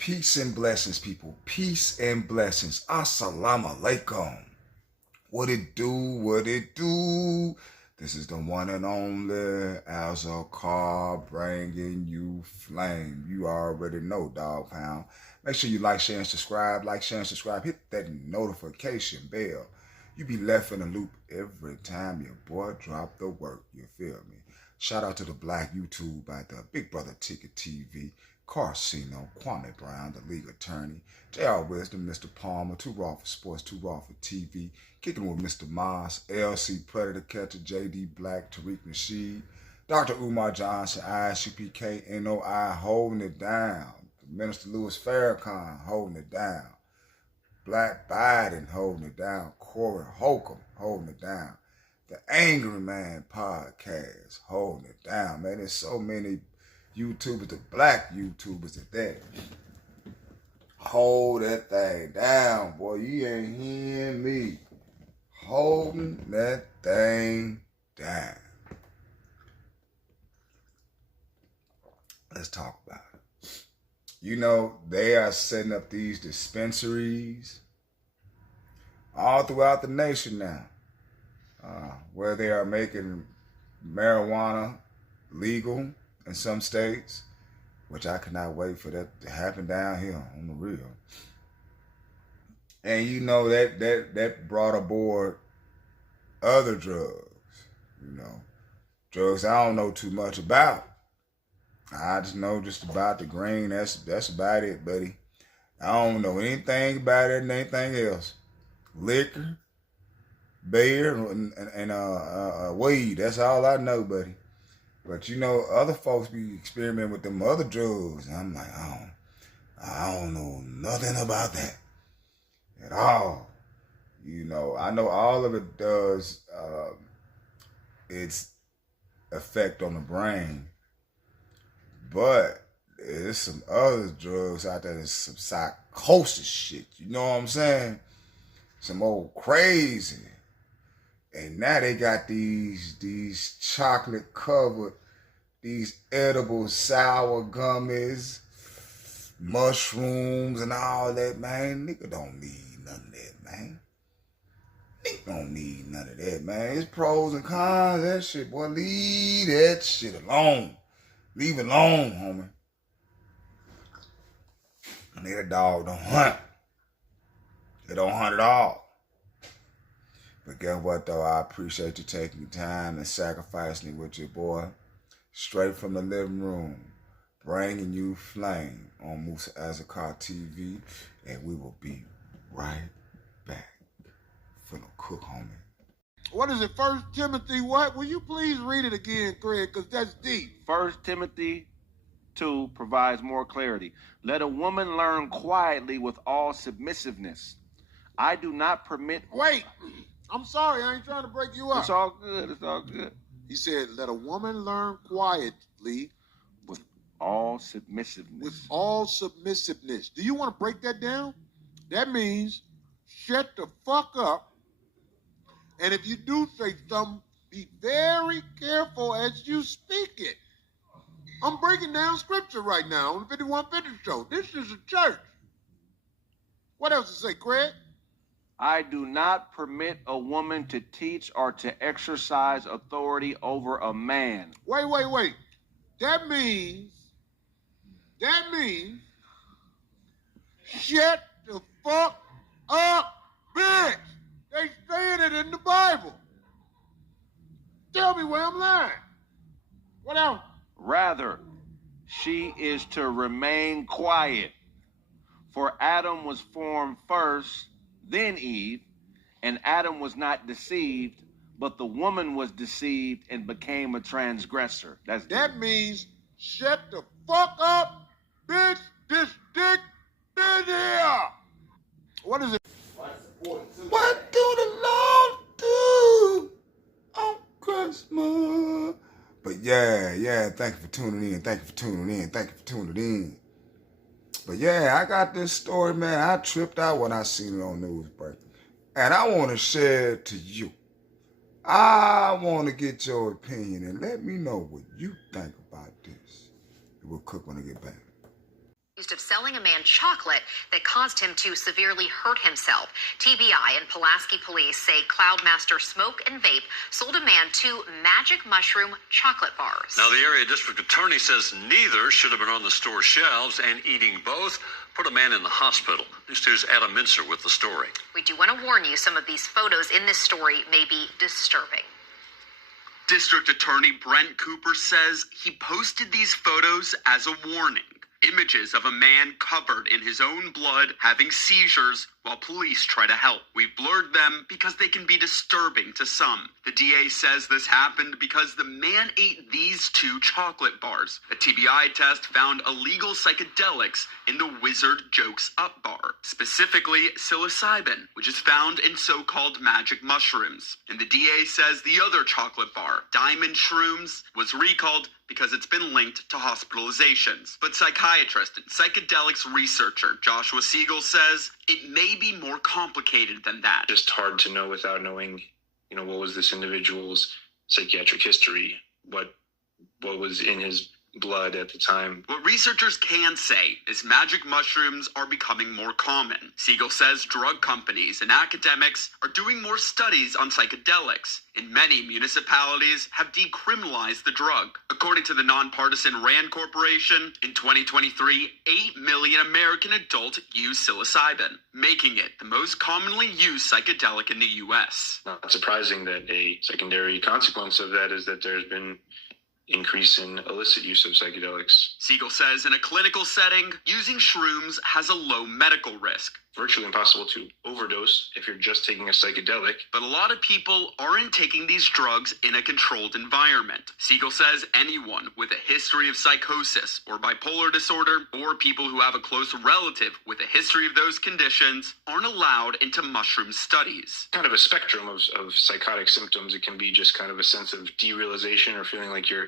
Peace and blessings, people. Peace and blessings. Assalamu alaikum. What it do? What it do? This is the one and only Azakar bringing you flame. You already know, dog pound. Make sure you like, share, and subscribe. Like, share, and subscribe. Hit that notification bell. You be left in the loop every time your boy drop the work. You feel me? Shout out to the black YouTube by the Big Brother Ticket TV, Carcino, Kwame Brown, the league attorney, J.R. Wisdom, Mr. Palmer, Too Raw for Sports, Too Raw for TV, Kicking with Mr. Moss, LC Predator Catcher, J.D. Black, Tariq Nasheed, Dr. Umar Johnson, ICPK, NOI holding it down, Minister Louis Farrakhan holding it down, Black Biden holding it down, Corey Holcomb holding it down, the Angry Man podcast holding it down. Man, there's so many YouTubers, the black YouTubers at that. Hold that thing down, boy. You ain't hearing me. Holding that thing down. Let's talk about it. You know, they are setting up these dispensaries all throughout the nation now, where they are making marijuana legal in some states, which I cannot wait for that to happen down here on the real. And you know that brought aboard other drugs, you know, drugs I don't know too much about. I just know just about the green. That's about it, buddy. I don't know anything about it and anything else. Liquor, beer, and weed. That's all I know, buddy. But you know, other folks be experimenting with them other drugs. And I'm like, I don't know nothing about that at all. You know, I know all of it does its effect on the brain. But there's some other drugs out there that's some psychosis shit. You know what I'm saying? Some old crazy. And now they got these chocolate covered, these edible sour gummies, mushrooms and all that, man. Nigga don't need none of that, man. Nigga don't need none of that, man. It's pros and cons, that shit, boy. Leave that shit alone. Leave it alone, homie. Nigga, dog don't hunt. They don't hunt at all. But guess what, though? I appreciate you taking your time and sacrificing it with your boy. Straight from the living room, bringing you flame on Musa Azakar TV. And we will be right back. Finna cook, homie. What is it? 1 Timothy what? Will you please read it again, Craig, because that's deep. 1 Timothy 2 provides more clarity. Let a woman learn quietly with all submissiveness. I do not permit... Wait! I'm sorry, I ain't trying to break you up. It's all good, it's all good. He said, let a woman learn quietly With all submissiveness. with all submissiveness. Do you want to break that down? That means shut the fuck up. And if you do say something, be very careful as you speak it. I'm breaking down scripture right now on the 5150 show. This is a church. What else to say, Craig? I do not permit a woman to teach or to exercise authority over a man. Wait. That means shut the fuck up, bitch. They saying it in the Bible. Tell me where I'm lying. What else? Rather, she is to remain quiet. For Adam was formed first, then Eve, and Adam was not deceived, but the woman was deceived and became a transgressor. That means shut the fuck up, bitch. This dick in here. What is it? What do the Lord do on Christmas? But yeah, thank you for tuning in. Thank you for tuning in. But yeah, I got this story, man. I tripped out when I seen it on Newsbreak. And I want to share it to you. I want to get your opinion and let me know what you think about this. We'll cook when I get back. Accused of selling a man chocolate that caused him to severely hurt himself. TBI and Pulaski police say Cloudmaster Smoke and Vape sold a man 2 magic mushroom chocolate bars. Now, the area district attorney says neither should have been on the store shelves, and eating both put a man in the hospital. News 2's Adam Mincer with the story. We do want to warn you, some of these photos in this story may be disturbing. District Attorney Brent Cooper says he posted these photos as a warning. Images of a man covered in his own blood having seizures while police try to help. We've blurred them because they can be disturbing to some. The DA says this happened because the man ate these 2 chocolate bars. A TBI test found illegal psychedelics in the Wizard Jokes Up bar, specifically psilocybin, which is found in so-called magic mushrooms. And the DA says the other chocolate bar, Diamond Shrooms, was recalled because it's been linked to hospitalizations. But psychiatrist and psychedelics researcher Joshua Siegel says it may be more complicated than that. Just hard to know without knowing, what was this individual's psychiatric history, what was in his blood at the time. What researchers can say is magic mushrooms are becoming more common. Siegel says drug companies and academics are doing more studies on psychedelics, and many municipalities have decriminalized the drug. According to the nonpartisan RAND Corporation, in 2023, 8 million American adults use psilocybin, making it the most commonly used psychedelic in the U.S. Not surprising that a secondary consequence of that is that there's been increase in illicit use of psychedelics. Siegel says in a clinical setting, using shrooms has a low medical risk. Virtually impossible to overdose if you're just taking a psychedelic. But a lot of people aren't taking these drugs in a controlled environment. Siegel says anyone with a history of psychosis or bipolar disorder, or people who have a close relative with a history of those conditions, aren't allowed into mushroom studies. Kind of a spectrum of psychotic symptoms. It can be just kind of a sense of derealization or feeling like you're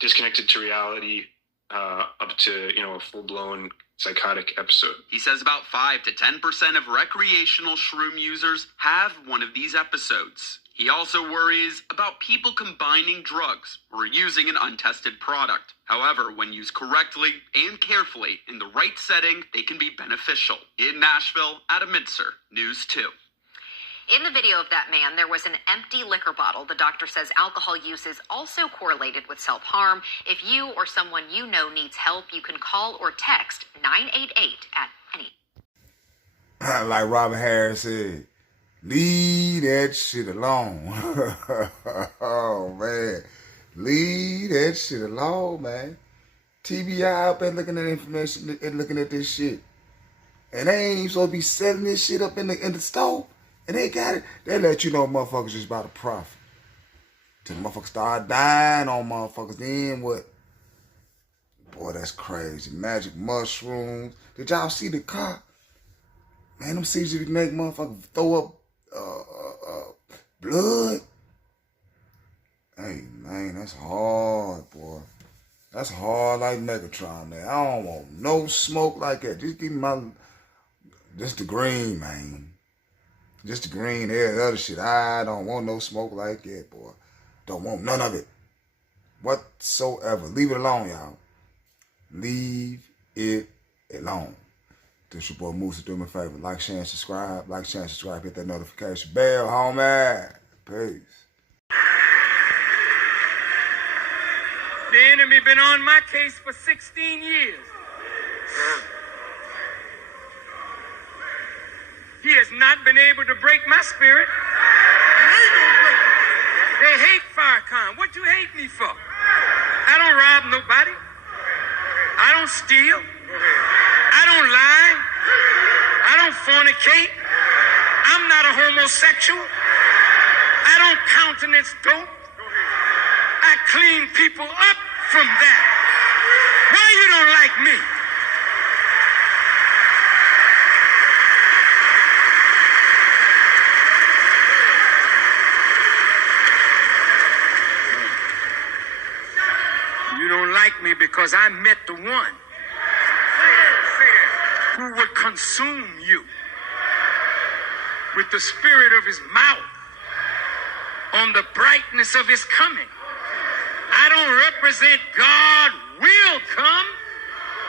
disconnected to reality, up to, a full-blown psychotic episode. He says about 5 to 10% of recreational shroom users have one of these episodes. He also worries about people combining drugs or using an untested product. However, when used correctly and carefully in the right setting, they can be beneficial. In Nashville, Adam Mincer, News 2. In the video of that man, there was an empty liquor bottle. The doctor says alcohol use is also correlated with self-harm. If you or someone you know needs help, you can call or text 988 at any. Like Robert Harris said, leave that shit alone. Oh, man. Leave that shit alone, man. TBI up there looking at information and looking at this shit. And they ain't supposed to be selling this shit up in the store. And they got it. They let you know motherfuckers just about to profit. Till the motherfuckers start dying on motherfuckers. Then what? Boy, that's crazy. Magic mushrooms. Did y'all see the car? Man, them seizures make motherfuckers throw up blood. Hey, man, that's hard, boy. That's hard like Megatron, man. I don't want no smoke like that. Just give me just the green, man. Just the green air, the other shit. I don't want no smoke like that, boy. Don't want none of it. Whatsoever. Leave it alone, y'all. Leave it alone. This your boy Moose. Do me a favor. Like, share, and subscribe. Like, share, and subscribe. Hit that notification bell, homie. Peace. The enemy been on my case for 16 years. He has not been able to break my spirit. They hate Farrakhan. What you hate me for? I don't rob nobody. I don't steal. I don't lie. I don't fornicate. I'm not a homosexual. I don't countenance dope. I clean people up from that. Why you don't like me? You don't like me because I met the one who would consume you with the spirit of his mouth on the brightness of his coming. I don't represent God will come.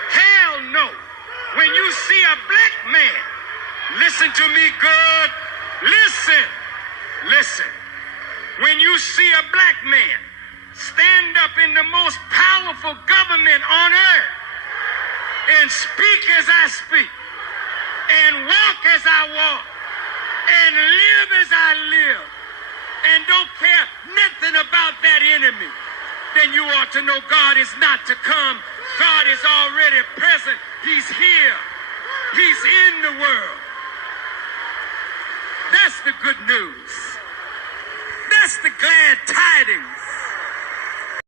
Hell no. When you see a black man, listen to me good, listen. When you see a black man stand up in the most powerful government on earth and speak as I speak and walk as I walk and live as I live and don't care nothing about that enemy, then you ought to know God is not to come. God is already present. He's here. He's in the world. That's the good news. That's the glad tidings.